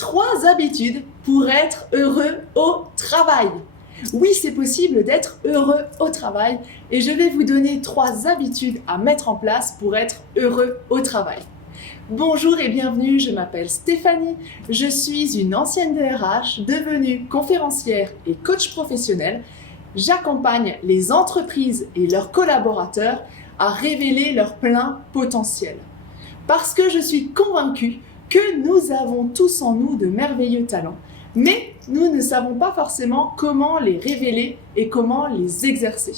3 habitudes pour être heureux au travail. Oui, c'est possible d'être heureux au travail et je vais vous donner 3 habitudes à mettre en place pour être heureux au travail. Bonjour et bienvenue, je m'appelle Stéphanie, je suis une ancienne DRH devenue conférencière et coach professionnel. J'accompagne les entreprises et leurs collaborateurs à révéler leur plein potentiel. Parce que je suis convaincue que nous avons tous en nous de merveilleux talents, mais nous ne savons pas forcément comment les révéler et comment les exercer.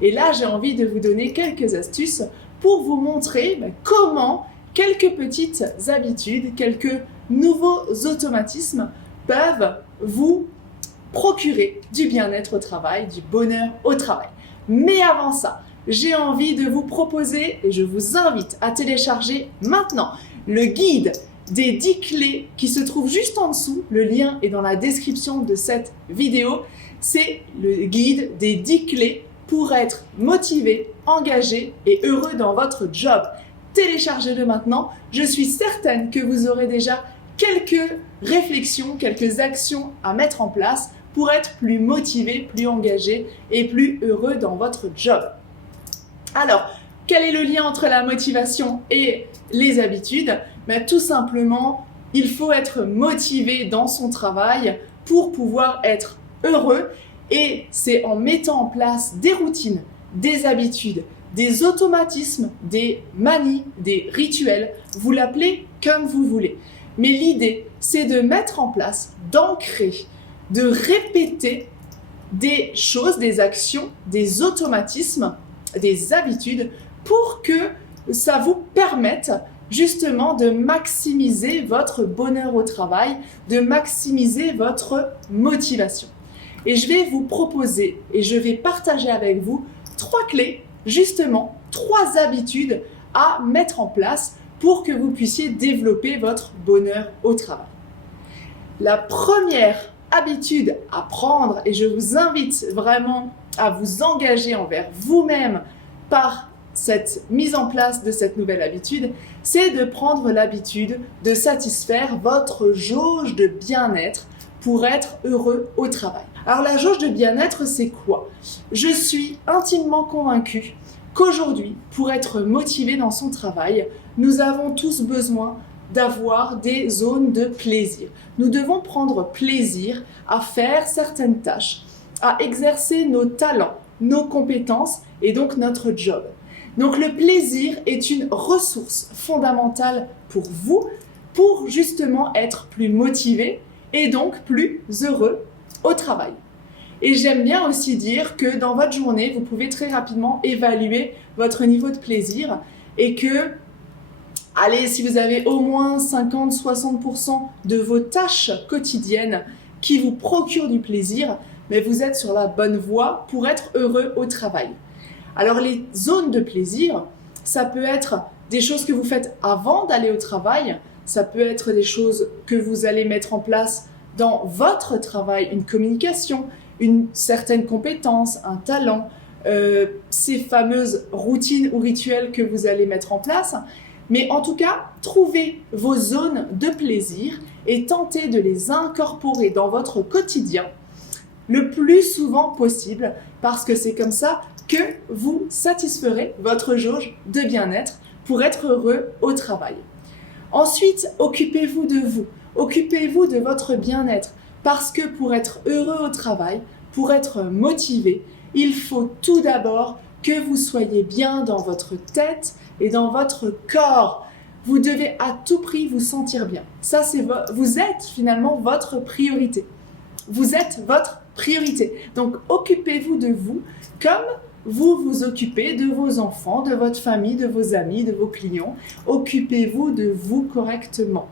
Et là, j'ai envie de vous donner quelques astuces pour vous montrer comment quelques petites habitudes, quelques nouveaux automatismes peuvent vous procurer du bien-être au travail, du bonheur au travail. Mais avant ça, j'ai envie de vous proposer et je vous invite à télécharger maintenant le guide des 10 clés qui se trouve juste en dessous. Le lien est dans la description de cette vidéo. C'est le guide des 10 clés pour être motivé, engagé et heureux dans votre job. Téléchargez-le maintenant. Je suis certaine que vous aurez déjà quelques réflexions, quelques actions à mettre en place pour être plus motivé, plus engagé et plus heureux dans votre job. Alors, quel est le lien entre la motivation et les habitudes ? Tout simplement, il faut être motivé dans son travail pour pouvoir être heureux et c'est en mettant en place des routines, des habitudes, des automatismes, des manies, des rituels, vous l'appelez comme vous voulez. Mais l'idée, c'est de mettre en place, d'ancrer, de répéter des choses, des actions, des automatismes, des habitudes pour que ça vous permette justement de maximiser votre bonheur au travail, de maximiser votre motivation. Et je vais vous proposer et je vais partager avec vous 3 clés, justement 3 habitudes à mettre en place pour que vous puissiez développer votre bonheur au travail. La première habitude à prendre, et je vous invite vraiment à vous engager envers vous-même par cette mise en place de cette nouvelle habitude, c'est de prendre l'habitude de satisfaire votre jauge de bien-être pour être heureux au travail. Alors la jauge de bien-être, c'est quoi ? Je suis intimement convaincue qu'aujourd'hui, pour être motivé dans son travail, nous avons tous besoin d'avoir des zones de plaisir. Nous devons prendre plaisir à faire certaines tâches, à exercer nos talents, nos compétences et donc notre job. Donc le plaisir est une ressource fondamentale pour vous, pour justement être plus motivé et donc plus heureux au travail. Et j'aime bien aussi dire que dans votre journée, vous pouvez très rapidement évaluer votre niveau de plaisir et que, allez, si vous avez au moins 50-60% de vos tâches quotidiennes qui vous procurent du plaisir, mais vous êtes sur la bonne voie pour être heureux au travail. Alors les zones de plaisir, ça peut être des choses que vous faites avant d'aller au travail, ça peut être des choses que vous allez mettre en place dans votre travail, une communication, une certaine compétence, un talent, ces fameuses routines ou rituels que vous allez mettre en place. Mais en tout cas, trouvez vos zones de plaisir et tentez de les incorporer dans votre quotidien le plus souvent possible parce que c'est comme ça que vous satisferez votre jauge de bien-être pour être heureux au travail. Ensuite, occupez-vous de vous, occupez-vous de votre bien-être parce que pour être heureux au travail, pour être motivé, il faut tout d'abord que vous soyez bien dans votre tête et dans votre corps. Vous devez à tout prix vous sentir bien. Ça, vous êtes finalement votre priorité. Vous êtes votre priorité. Donc, occupez-vous de vous comme vous vous occupez de vos enfants, de votre famille, de vos amis, de vos clients. Occupez-vous de vous correctement.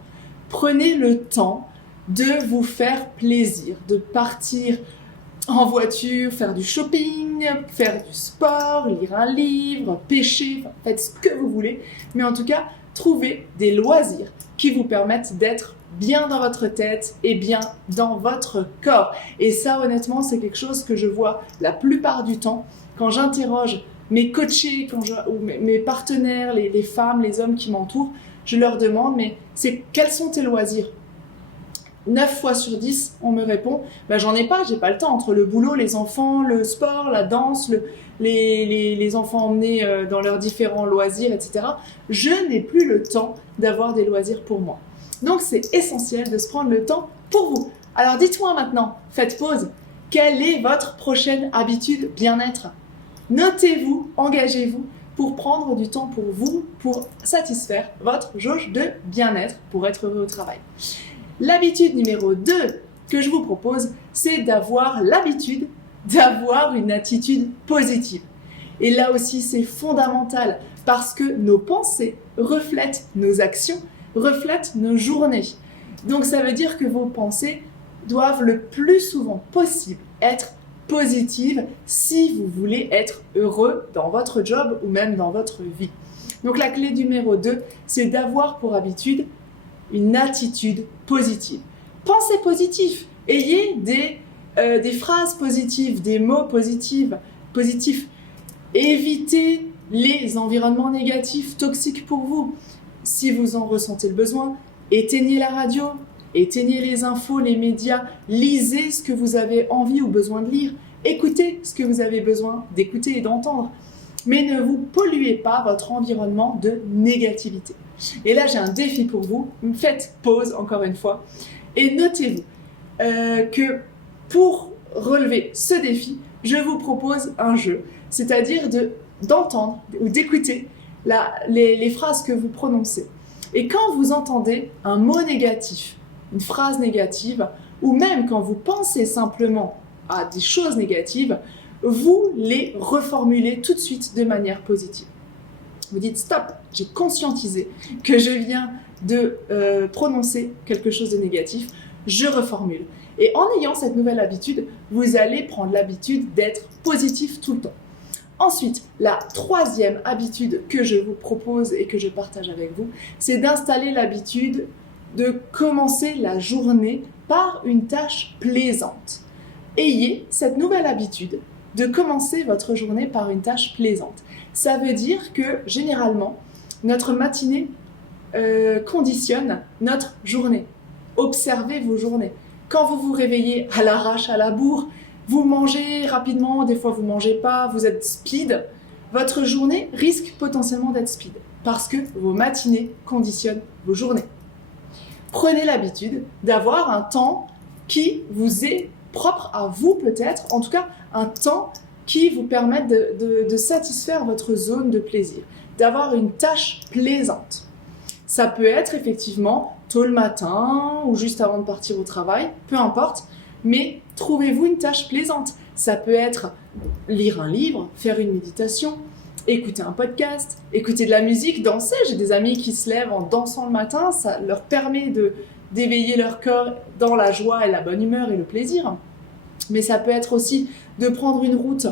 Prenez le temps de vous faire plaisir, de partir en voiture, faire du shopping, faire du sport, lire un livre, pêcher, faites ce que vous voulez. Mais en tout cas, trouvez des loisirs qui vous permettent d'être bien dans votre tête et bien dans votre corps. Et ça, honnêtement, c'est quelque chose que je vois la plupart du temps quand j'interroge mes coachés, ou mes partenaires, les femmes, les hommes qui m'entourent. Je leur demande, mais quels sont tes loisirs ? 9 fois sur 10, on me répond bah, j'en ai pas, j'ai pas le temps entre le boulot, les enfants, le sport, la danse, les enfants emmenés dans leurs différents loisirs, etc. Je n'ai plus le temps d'avoir des loisirs pour moi. Donc c'est essentiel de se prendre le temps pour vous. Alors dites-moi maintenant, faites pause, quelle est votre prochaine habitude bien-être? Notez-vous, engagez-vous pour prendre du temps pour vous, pour satisfaire votre jauge de bien-être, pour être heureux au travail. L'habitude numéro 2 que je vous propose, c'est d'avoir l'habitude d'avoir une attitude positive. Et là aussi, c'est fondamental parce que nos pensées reflètent nos actions, reflètent nos journées. Donc ça veut dire que vos pensées doivent le plus souvent possible être positives si vous voulez être heureux dans votre job ou même dans votre vie. Donc la clé numéro 2, c'est d'avoir pour habitude une attitude positive. Pensez positif, ayez des phrases positives, des mots positifs. Évitez les environnements négatifs, toxiques pour vous. Si vous en ressentez le besoin, éteignez la radio, éteignez les infos, les médias, lisez ce que vous avez envie ou besoin de lire, écoutez ce que vous avez besoin d'écouter et d'entendre. Mais ne vous polluez pas votre environnement de négativité. Et là, j'ai un défi pour vous. Faites pause, encore une fois, et notez-vous que pour relever ce défi, je vous propose un jeu, c'est-à-dire d'entendre ou d'écouter les phrases que vous prononcez. Et quand vous entendez un mot négatif, une phrase négative, ou même quand vous pensez simplement à des choses négatives, vous les reformulez tout de suite de manière positive. Vous dites stop, j'ai conscientisé que je viens de prononcer quelque chose de négatif, je reformule. Et en ayant cette nouvelle habitude, vous allez prendre l'habitude d'être positif tout le temps. Ensuite, la troisième habitude que je vous propose et que je partage avec vous, c'est d'installer l'habitude de commencer la journée par une tâche plaisante. Ayez cette nouvelle habitude de commencer votre journée par une tâche plaisante. Ça veut dire que généralement, notre matinée conditionne notre journée. Observez vos journées. Quand vous vous réveillez à l'arrache, à la bourre, vous mangez rapidement, des fois vous ne mangez pas, vous êtes speed, votre journée risque potentiellement d'être speed parce que vos matinées conditionnent vos journées. Prenez l'habitude d'avoir un temps qui vous est propre à vous peut-être, en tout cas un temps qui vous permette de satisfaire votre zone de plaisir, d'avoir une tâche plaisante. Ça peut être effectivement tôt le matin ou juste avant de partir au travail, peu importe, mais trouvez-vous une tâche plaisante. Ça peut être lire un livre, faire une méditation, écouter un podcast, écouter de la musique, danser. J'ai des amis qui se lèvent en dansant le matin, ça leur permet d'éveiller leur corps dans la joie et la bonne humeur et le plaisir. Mais ça peut être aussi de prendre une route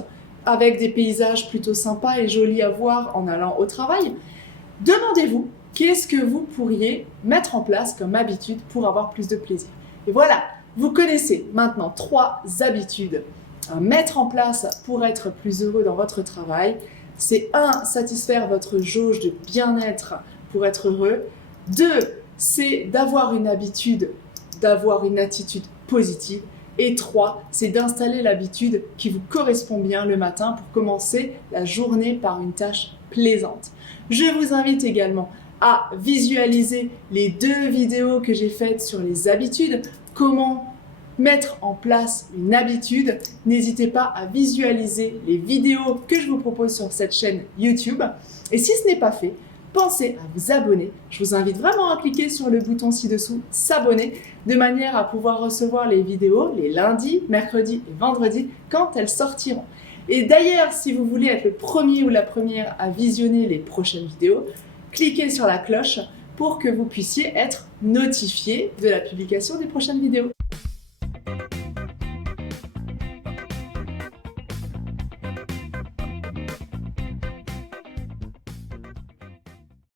avec des paysages plutôt sympas et jolis à voir en allant au travail. Demandez-vous qu'est-ce que vous pourriez mettre en place comme habitude pour avoir plus de plaisir. Et voilà, vous connaissez maintenant 3 habitudes à mettre en place pour être plus heureux dans votre travail. C'est 1, satisfaire votre jauge de bien-être pour être heureux. 2, c'est d'avoir une habitude, d'avoir une attitude positive. Et 3, c'est d'installer l'habitude qui vous correspond bien le matin pour commencer la journée par une tâche plaisante. Je vous invite également à visualiser les 2 vidéos que j'ai faites sur les habitudes, comment mettre en place une habitude. N'hésitez pas à visualiser les vidéos que je vous propose sur cette chaîne YouTube. Et si ce n'est pas fait, pensez à vous abonner. Je vous invite vraiment à cliquer sur le bouton ci-dessous, s'abonner, de manière à pouvoir recevoir les vidéos les lundis, mercredis et vendredis quand elles sortiront. Et d'ailleurs, si vous voulez être le premier ou la première à visionner les prochaines vidéos, cliquez sur la cloche pour que vous puissiez être notifié de la publication des prochaines vidéos.